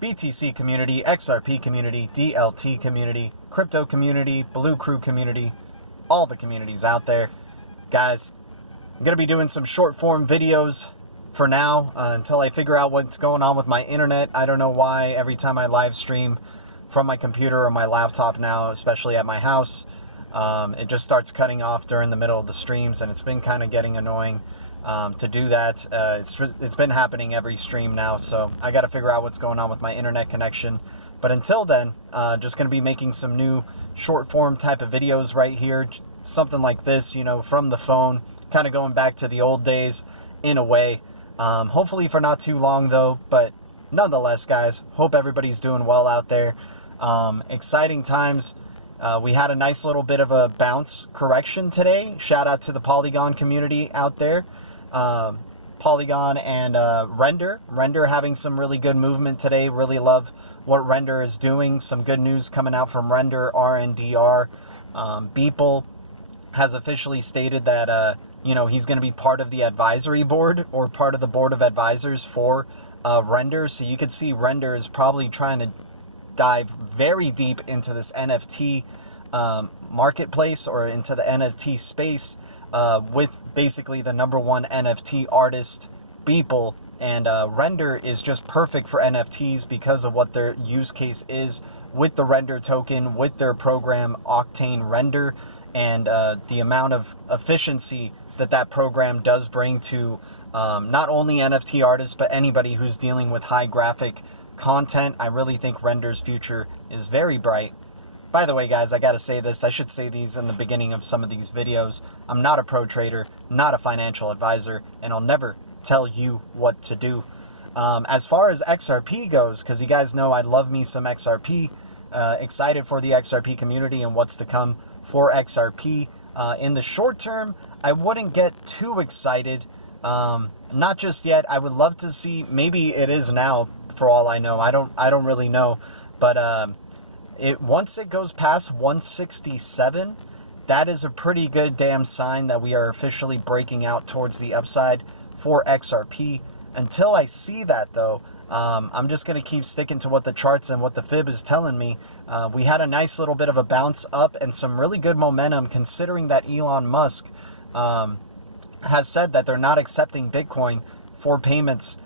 BTC community, XRP community, DLT community, crypto community, Blue Crew community, all the communities out there. Guys, I'm going to be doing some short form videos for now until I figure out what's going on with my internet. I don't know why every time I live stream from my computer or my laptop now, especially at my house, it just starts cutting off during the middle of the streams, and it's been kind of getting annoying to do that. It's been happening every stream now, so I got to figure out what's going on with my internet connection. But until then, just going to be making some new short form type of videos right here, something like this, you know, from the phone, kind of going back to the old days in a way. Hopefully for not too long though, but nonetheless, guys, hope everybody's doing well out there. Exciting times. We had a nice little bit of a bounce correction today. Shout out to the Polygon community out there. Polygon and Render. Render having some really good movement today. Really love what Render is doing. Some good news coming out from Render, RNDR. Beeple has officially stated that, you know, he's going to be part of the advisory board or part of the board of advisors for Render. So you could see Render is probably trying to dive very deep into this NFT marketplace or into the NFT space with basically the #1 NFT artist, Beeple. And Render is just perfect for NFTs because of what their use case is with the Render token, with their program Octane Render, and the amount of efficiency that that program does bring to not only NFT artists, but anybody who's dealing with high graphic content. I really think Render's future is very bright. By the way, guys, I gotta say this. I should say these in the beginning of some of these videos. I'm not a pro trader, not a financial advisor, and I'll never tell you what to do. As far as XRP goes, because you guys know I love me some XRP, excited for the XRP community and what's to come for XRP. In the short term, I wouldn't get too excited. Not just yet. I would love to see, maybe it is now for all I know. I don't really know, but once it goes past 167, that is a pretty good damn sign that we are officially breaking out towards the upside for XRP. Until I see that though, I'm just going to keep sticking to what the charts and what the fib is telling me. We had a nice little bit of a bounce up and some really good momentum considering that Elon Musk has said that they're not accepting Bitcoin for payments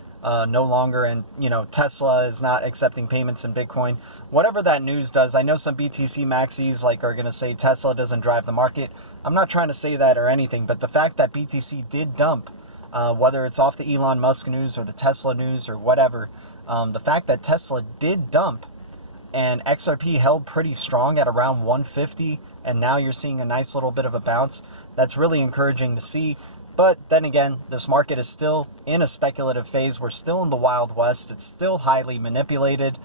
no longer, and you know, Tesla is not accepting payments in Bitcoin. Whatever that news does, I know some BTC maxis are going to say Tesla doesn't drive the market. I'm not trying to say that or anything, but the fact that BTC did dump, whether it's off the Elon Musk news or the Tesla news or whatever, the fact that Tesla did dump and XRP held pretty strong at around 150, and now you're seeing a nice little bit of a bounce, that's really encouraging to see. But then again, this market is still in a speculative phase. We're still in the Wild West. It's still highly manipulated.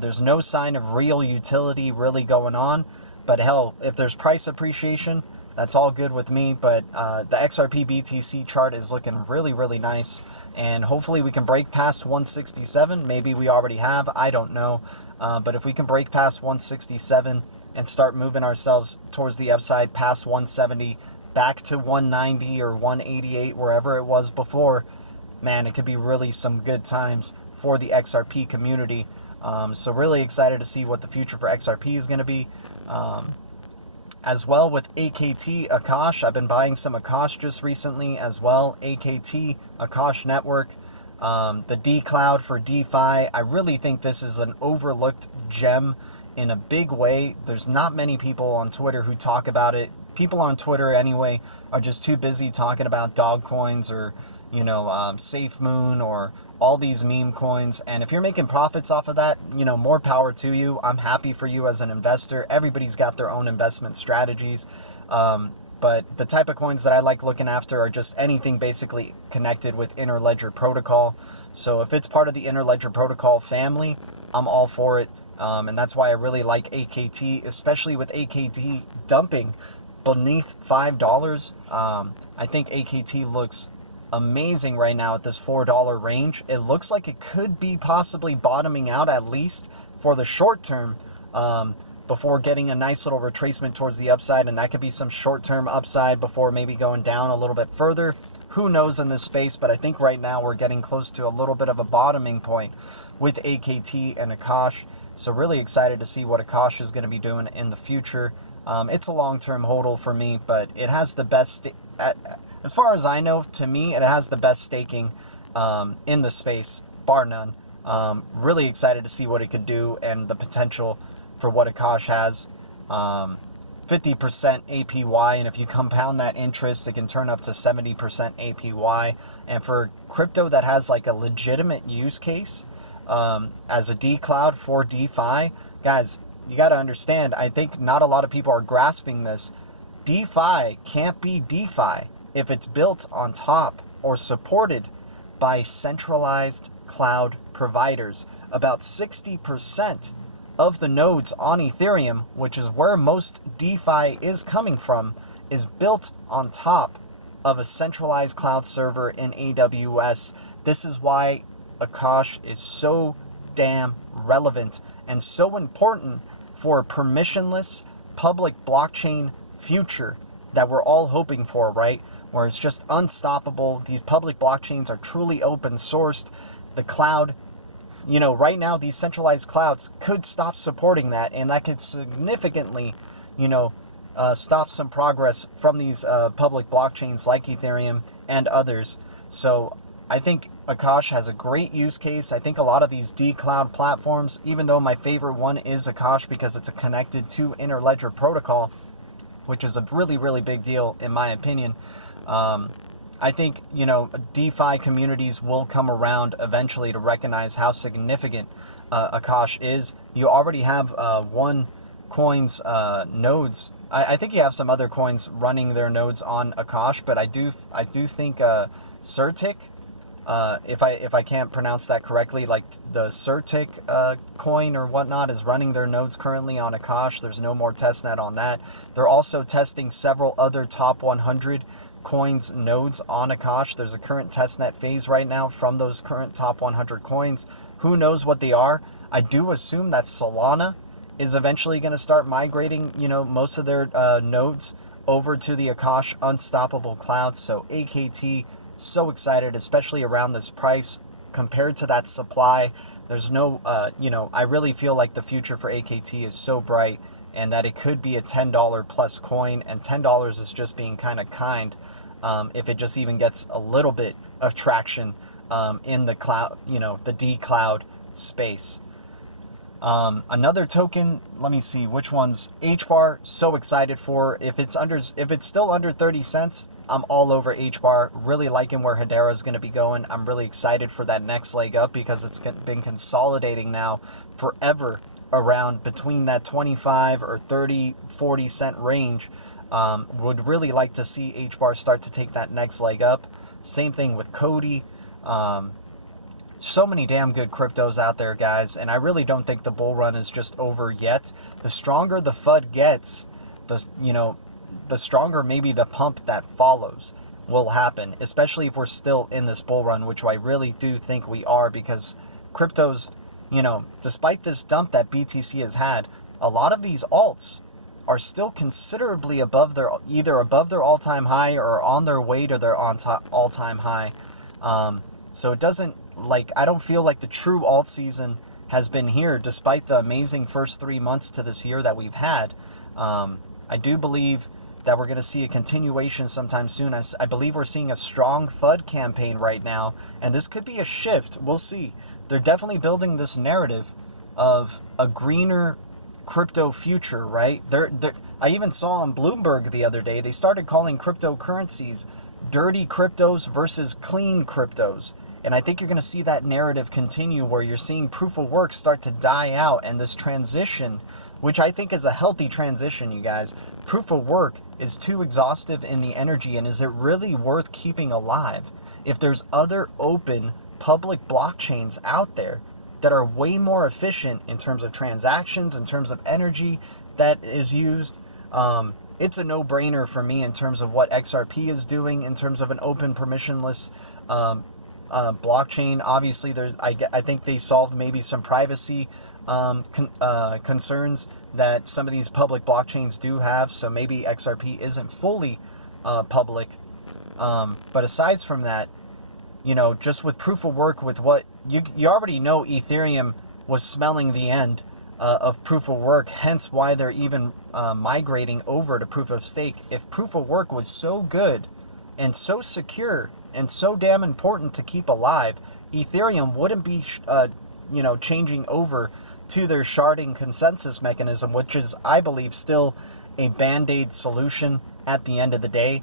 There's no sign of real utility really going on. But hell, if there's price appreciation, that's all good with me. But the XRP BTC chart is looking really, really nice. And hopefully we can break past 167. Maybe we already have. I don't know. But if we can break past 167 and start moving ourselves towards the upside past 170, back to 190 or 188, wherever it was before, man, it could be really some good times for the XRP community. So really excited to see what the future for XRP is going to be. As well with AKT, Akash, I've been buying some Akash just recently as well. AKT, Akash Network, the D Cloud for DeFi. I really think this is an overlooked gem in a big way. There's not many people on Twitter who talk about it. People on Twitter anyway are just too busy talking about dog coins or, you know, Safe Moon or all these meme coins. And if you're making profits off of that, you know, more power to you. I'm happy for you as an investor. Everybody's got their own investment strategies. But the type of coins that I like looking after are just anything basically connected with Interledger Protocol. So if it's part of the Interledger Protocol family, I'm all for it. And that's why I really like AKT, especially with AKT dumping beneath $5. I think AKT looks amazing right now at this $4 range. It looks like it could be possibly bottoming out at least for the short term before getting a nice little retracement towards the upside, and that could be some short-term upside before maybe going down a little bit further. Who knows in this space, but I think right now we're getting close to a little bit of a bottoming point. with AKT and Akash. So really excited to see what Akash is going to be doing in the future. It's a long-term hodl for me, but it has the best, as far as I know, to me, it has the best staking in the space, bar none. Really excited to see what it could do and the potential for what Akash has. 50% APY, and if you compound that interest, it can turn up to 70% APY. And for crypto that has like a legitimate use case as a D cloud for DeFi, guys, you got to understand, I think not a lot of people are grasping this. DeFi can't be DeFi if it's built on top or supported by centralized cloud providers. About 60% of the nodes on Ethereum, which is where most DeFi is coming from, is built on top of a centralized cloud server in AWS. This is why Akash is so damn relevant and so important for a permissionless public blockchain future that we're all hoping for, right? Where it's just unstoppable. These public blockchains are truly open sourced. The cloud, right now these centralized clouds could stop supporting that, and that could significantly, stop some progress from these public blockchains like Ethereum and others. So I think Akash has a great use case. I think a lot of these D-Cloud platforms, even though my favorite one is Akash because it's connected to Interledger Protocol, which is a really, really big deal in my opinion. I think, DeFi communities will come around eventually to recognize how significant Akash is. You already have OneCoin's nodes. I think you have some other coins running their nodes on Akash, but I do think Certic, if I can't pronounce that correctly, like the Certic coin or whatnot is running their nodes currently on Akash. There's no more testnet on that. They're also testing several other top 100 coins nodes on Akash. There's a current testnet phase right now from those current top 100 coins. Who knows what they are? I do assume that Solana is eventually going to start migrating, most of their nodes over to the Akash Unstoppable Cloud. So AKT, so excited, especially around this price compared to that supply. There's no, I really feel like the future for AKT is so bright, and that it could be a $10 plus coin, and $10 is just being kind of kind if it just even gets a little bit of traction in the cloud, the D cloud space. Another token, let me see which one's HBAR. So excited for. If it's still under 30 cents, I'm all over HBAR. Really liking where Hedera is going to be going. I'm really excited for that next leg up because it's been consolidating now forever around between that 25 or 30, 40 cent range. Would really like to see HBAR start to take that next leg up. Same thing with Cody. So many damn good cryptos out there, guys, and I really don't think the bull run is just over yet. The stronger the FUD gets, the stronger maybe the pump that follows will happen, especially if we're still in this bull run, which I really do think we are, because cryptos, despite this dump that BTC has had, a lot of these alts are still considerably above either above their all-time high or on their way to their all-time high. So it doesn't, I don't feel like the true alt season has been here, despite the amazing first 3 months to this year that we've had. I do believe that we're going to see a continuation sometime soon. I believe we're seeing a strong FUD campaign right now, and this could be a shift. We'll see. They're definitely building this narrative of a greener crypto future, right? I even saw on Bloomberg the other day, they started calling cryptocurrencies dirty cryptos versus clean cryptos. And I think you're going to see that narrative continue, where you're seeing proof of work start to die out, and this transition, which I think is a healthy transition, you guys. Proof of work is too exhaustive in the energy, and is it really worth keeping alive if there's other open public blockchains out there that are way more efficient in terms of transactions, in terms of energy that is used? It's a no-brainer for me in terms of what XRP is doing in terms of an open permissionless blockchain. Obviously, I think they solved maybe some privacy concerns that some of these public blockchains do have, so maybe XRP isn't fully public. But aside from that, you know, just with proof of work, with what you already know, Ethereum was smelling the end of proof of work, hence why they're even migrating over to proof of stake. If proof of work was so good and so secure and so damn important to keep alive, Ethereum wouldn't be, you know, changing over to their sharding consensus mechanism, which is, I believe, still a band-aid solution at the end of the day.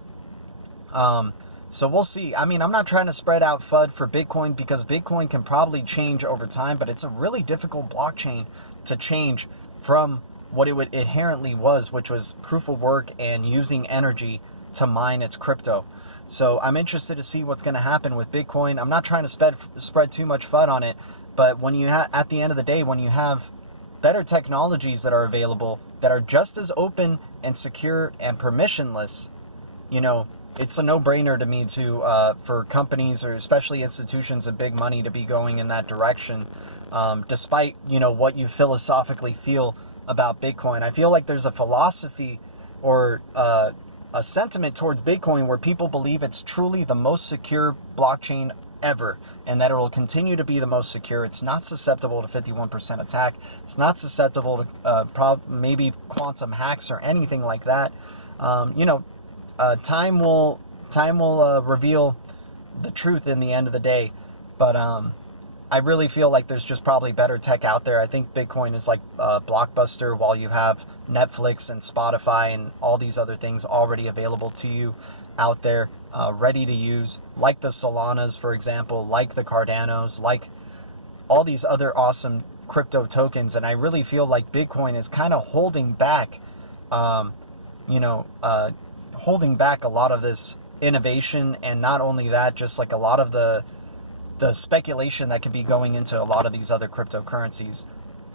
So we'll see. I mean, I'm not trying to spread out FUD for Bitcoin, because Bitcoin can probably change over time, but it's a really difficult blockchain to change from what it would inherently was, which was proof of work and using energy to mine its crypto. So I'm interested to see what's going to happen with Bitcoin. I'm not trying to spread too much FUD on it, but when you at the end of the day, when you have better technologies that are available that are just as open and secure and permissionless, you know, it's a no-brainer to me to for companies, or especially institutions of big money, to be going in that direction, despite, you know, what you philosophically feel about Bitcoin. I feel like there's a philosophy or a sentiment towards Bitcoin where people believe it's truly the most secure blockchain ever, and that it will continue to be the most secure. It's not susceptible to 51% attack. It's not susceptible to maybe quantum hacks or anything like that. You know, time will reveal the truth in the end of the day, but I really feel like there's just probably better tech out there. I think Bitcoin is like Blockbuster, while you have Netflix and Spotify and all these other things already available to you out there, ready to use, like the Solanas, for example, like the Cardanos, like all these other awesome crypto tokens. And I really feel like Bitcoin is kind of holding back, holding back a lot of this innovation, and not only that, just like a lot of the speculation that could be going into a lot of these other cryptocurrencies.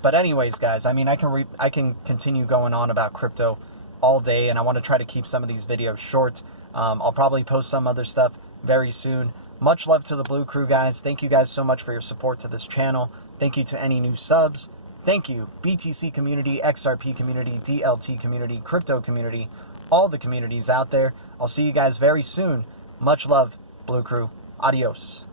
But anyways, guys, I mean, I can continue going on about crypto all day, and I want to try to keep some of these videos short. I'll probably post some other stuff very soon. Much love to the Blue Crew, guys. Thank you guys so much for your support to this channel. Thank you to any new subs. Thank you, BTC community, XRP community, DLT community, crypto community, all the communities out there. I'll see you guys very soon. Much love, Blue Crew. Adios.